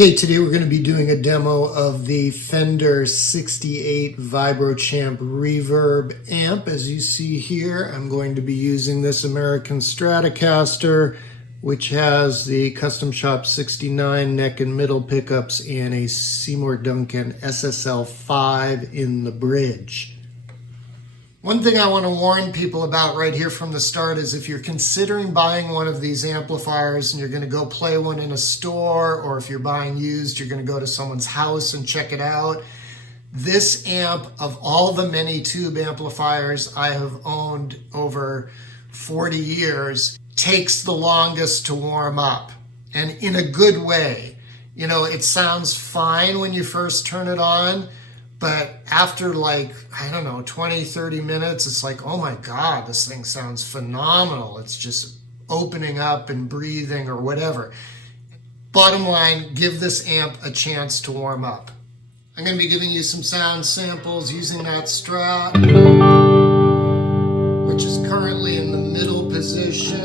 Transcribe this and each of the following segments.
Okay, today we're going to be doing a demo of the Fender 68 Vibro Champ Reverb amp. As you see here, I'm going to be using this American Stratocaster, which has the Custom Shop 69 neck and middle pickups and a Seymour Duncan SSL-5 in the bridge. One thing I want to warn people about right here from the start is if you're considering buying one of these amplifiers and you're going to go play one in a store, or if you're buying used, you're going to go to someone's house and check it out. This amp, of all the many tube amplifiers I have owned over 40 years, takes the longest to warm up, and in a good way. You know, it sounds fine when you first turn it on, but after like, I don't know, 20, 30 minutes, it's like, oh my God, this thing sounds phenomenal. It's just opening up and breathing or whatever. Bottom line, give this amp a chance to warm up. I'm going to be giving you some sound samples using that Strat, which is currently in the middle position.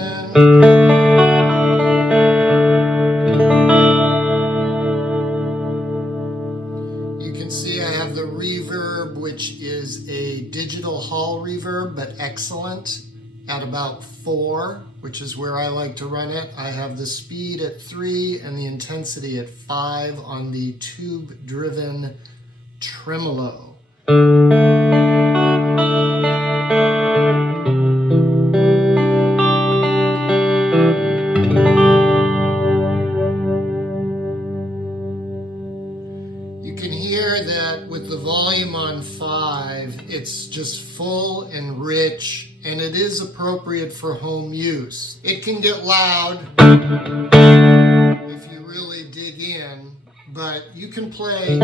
The Reverb, which is a digital hall reverb, but excellent at about 4, which is where I like to run it. I have the speed at 3 and the intensity at 5 on the tube-driven tremolo. You can hear that with the volume on 5, it's just full and rich, and it is appropriate for home use. It can get loud if you really dig in, but you can play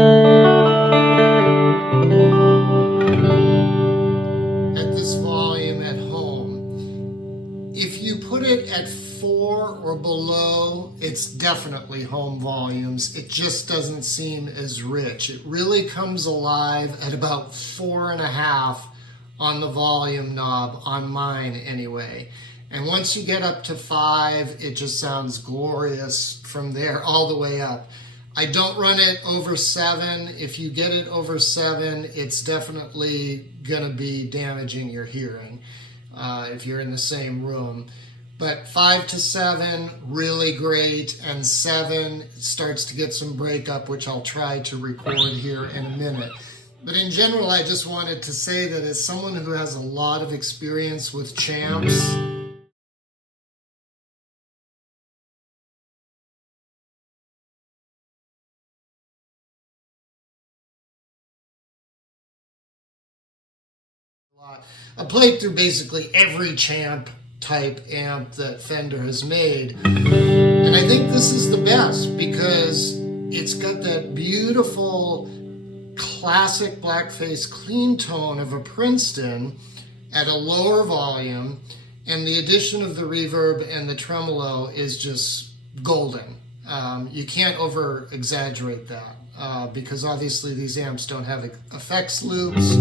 at this volume at home. If you put it at 4 or below, it's definitely home volumes. It just doesn't seem as rich. It really comes alive at about 4.5 on the volume knob, on mine anyway. And once you get up to 5, it just sounds glorious from there all the way up. I don't run it over 7. If you get it over 7, it's definitely gonna be damaging your hearing if you're in the same room. But 5 to 7, really great, and 7 starts to get some breakup, which I'll try to record here in a minute. But in general, I just wanted to say that as someone who has a lot of experience with champs, I played through basically every champ type amp that Fender has made, and I think this is the best because it's got that beautiful classic blackface clean tone of a Princeton at a lower volume, and the addition of the reverb and the tremolo is just golden. You can't over exaggerate that because obviously these amps don't have effects loops.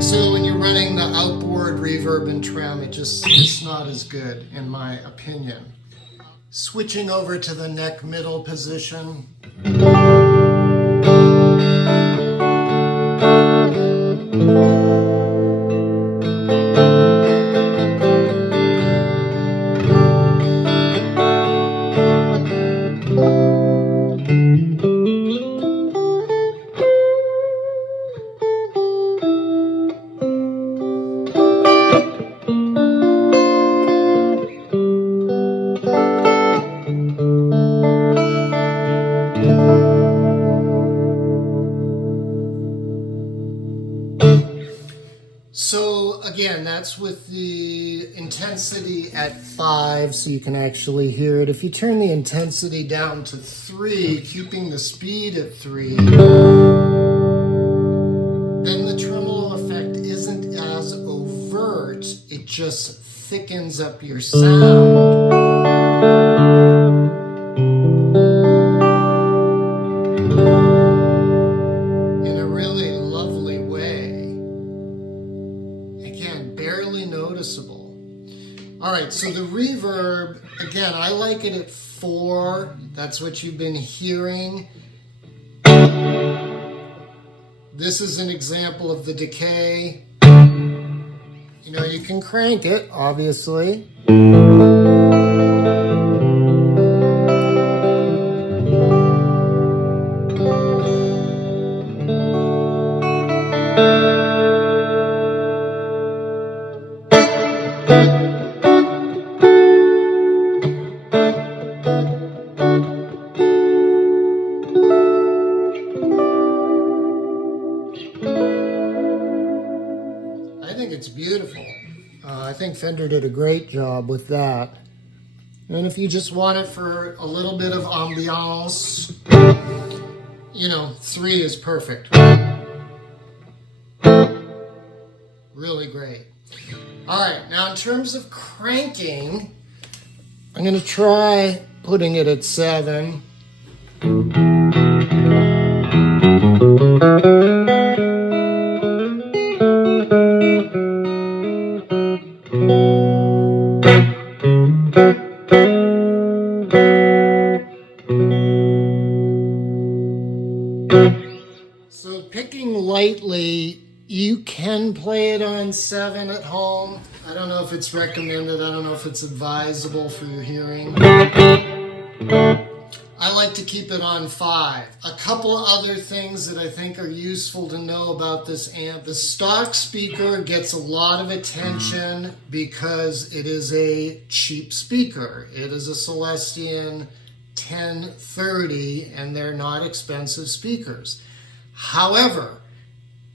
So when you're running the outboard reverb and trem, it's not as good, in my opinion. Switching over to the neck middle position. So again, that's with the intensity at 5, so you can actually hear it. If you turn the intensity down to 3, keeping the speed at 3, then the tremolo effect isn't as overt, it just thickens up your sound. All right, so the reverb, again, I like it at 4. That's what you've been hearing. This is an example of the decay. You know, you can crank it, obviously. I think it's beautiful. I think Fender did a great job with that. And if you just want it for a little bit of ambiance, you know, 3 is perfect. Really great. All right, now in terms of cranking, I'm going to try putting it at 7. So picking lightly, you can play it on 7 at home. I don't know if it's recommended. I don't know if it's advisable for your hearing. I like to keep it on 5. A couple of other things that I think are useful to know about this amp. The stock speaker gets a lot of attention because it is a cheap speaker. It is a Celestion 1030 and they're not expensive speakers. However,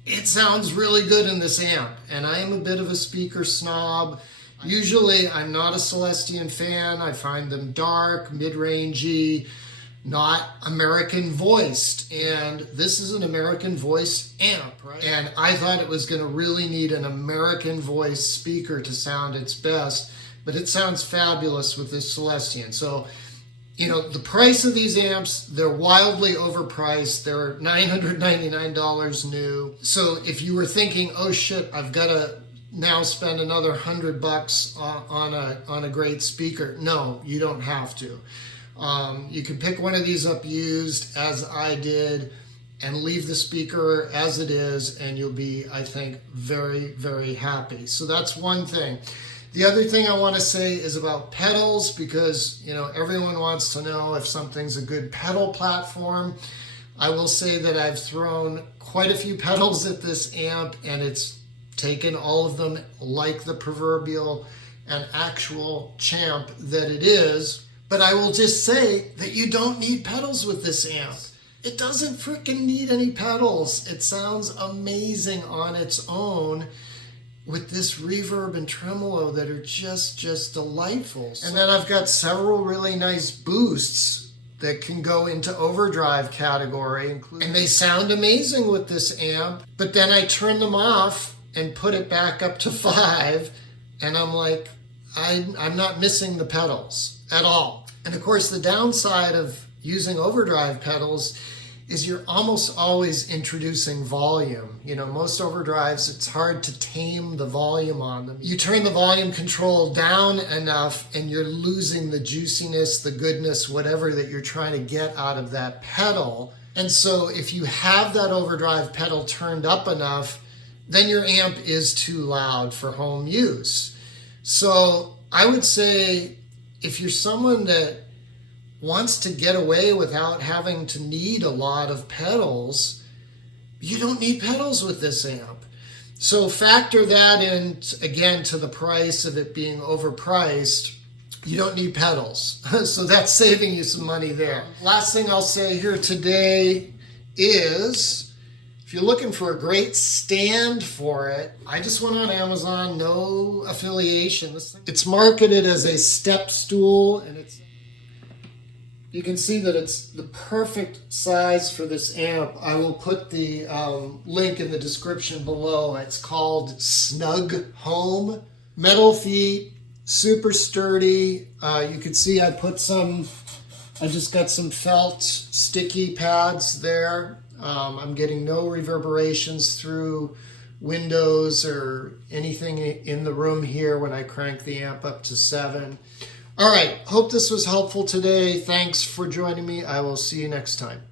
it sounds really good in this amp, and I am a bit of a speaker snob. Usually I'm not a Celestion fan. I find them dark, mid-rangey, not American voiced, and this is an American voiced amp, right? And I thought it was going to really need an American voiced speaker to sound its best, but it sounds fabulous with this Celestion. So, you know, the price of these amps, they're wildly overpriced. They're $999 new. So if you were thinking, oh shit, I've got to now spend another $100 on a great speaker, no, you don't have to. You can pick one of these up used, as I did, and leave the speaker as it is, and you'll be, I think, very, very happy. So that's one thing. The other thing I want to say is about pedals, because, you know, everyone wants to know if something's a good pedal platform. I will say that I've thrown quite a few pedals at this amp, and it's taken all of them like the proverbial and actual champ that it is. But I will just say that you don't need pedals with this amp. It doesn't freaking need any pedals. It sounds amazing on its own, with this reverb and tremolo that are just delightful. And then I've got several really nice boosts that can go into overdrive category, and they sound amazing with this amp. But then I turn them off and put it back up to 5, and I'm like, I'm not missing the pedals at all. And of course, the downside of using overdrive pedals is you're almost always introducing volume. You know, most overdrives, it's hard to tame the volume on them. You turn the volume control down enough and you're losing the juiciness, the goodness, whatever that you're trying to get out of that pedal. And so if you have that overdrive pedal turned up enough, then your amp is too loud for home use. So I would say if you're someone that wants to get away without having to need a lot of pedals, you don't need pedals with this amp. So factor that in, again, to the price of it being overpriced. You don't need pedals. So that's saving you some money there. Last thing I'll say here today is, if you're looking for a great stand for it, I just went on Amazon, no affiliation. It's marketed as a step stool, and you can see that it's the perfect size for this amp. I will put the link in the description below. It's called Snughome. Metal feet, super sturdy. You can see I just got some felt sticky pads there. I'm getting no reverberations through windows or anything in the room here when I crank the amp up to 7. All right, hope this was helpful today. Thanks for joining me. I will see you next time.